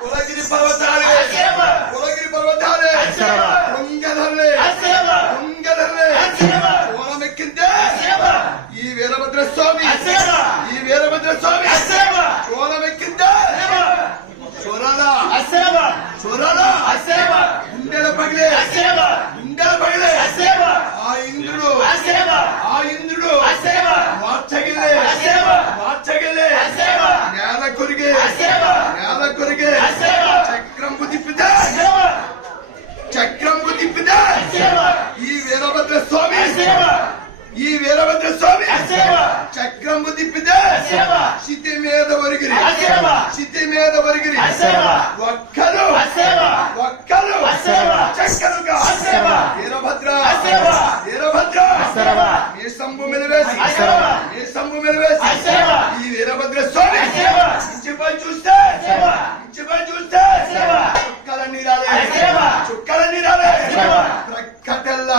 కులగిరి పర్వతాలే కులగిరి పర్వతాలే తుంగధర్లే తుంగధర్లే కోలమెక్కిందే ఈ వీరభద్ర స్వామి ఈ వీరభద్ర స్వామి కోలమెక్కిందే చూరాలా చూరాలా గుండెల పగిలే గుండెల పగిలే ఆ ఇంద్రుడు మార్చగిలే మార్చగిలే నేల కొరిగే నేల కొరిగే చక్రంపు తిప్పితే చక్రంపు తిప్పితే ఈ వీరభద్ర స్వామి ఈ వీరభద్ర స్వామి చక్రంపు తిప్పితే సిద్ధి మీద ఒరిగిరి సిద్ధి మీద ఒరిగిరి ఒక్కరు ఒక్కరు చక్కరుగా వీరభద్ర వీరభద్ర మీ సంభు మెలివేసి మీ సంభు మెలివేసి ఈ వీరభద్ర స్వామి ఇంచిపోయి చూస్తే ఇంచిపోయి చూస్తే చుక్కలన్నీ రాలే చుక్కలన్నీ రాలే ప్రక్కటల్లా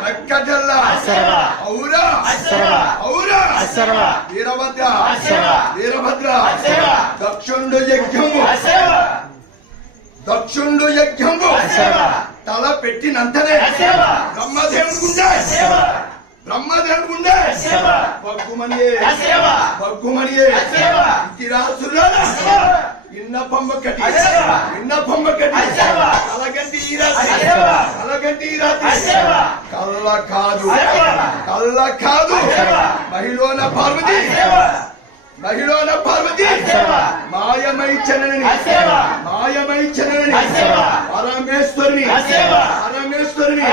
ప్రక్కటల్లా ఔరా ఔరా వీరభద్ర వీరభద్ర దక్షుండు యజ్ఞము దక్షుండు యజ్ఞము తల పెట్టినంతనే బ్రహ్మదేవుని గుండె బ్రహ్మదేవుని గుండె బగ్గుమనియే బగ్గుమనియే ఇతిరాసురాలా ఇన్న పంబకటి ఇన్న పంబకటి కలగంటి ఈ రాత్రి కలగంటి ఈ రాత్రి కళ్ళ కాదు కళ్ళ కాదు మహిళన పార్వతి మహిళన పార్వతి మాయమై చనని మాయమై చనని పరమేశ్వరుని పరమేశ్వరుని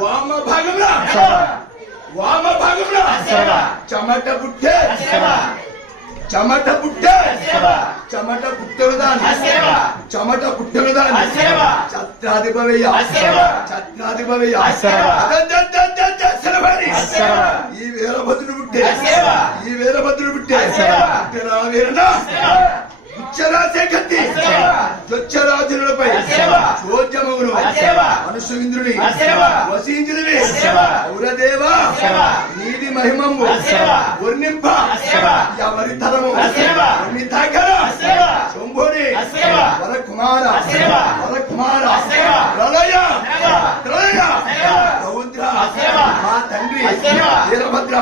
వామ భాగంలో వామ భాగంలో చెమట పుట్టే చెమట పుట్టే చెమట పుట్టరుదాన్ని చెమట పుట్టరుదాన్ని ఛత్రాధిపవయ్య ఛత్రాధిపవయ్య ఈ వీరభద్రుడు పుట్టే ఈ వీరభద్రుడు పుట్టే వీరన ఉచ్చరాసే కత్తి జొచ్చరాజులపై చోద్యమగును అనుసవింద్రుని వసీంద్రుని ఔరదేవా నీది మహిమము వర్ణింప ఎవరి తరము వర్ణితాకర శంభుని వరకుమార వరకుమార ప్రళయ ప్రళయ రౌద్ర మా తండ్రి వీరభద్ర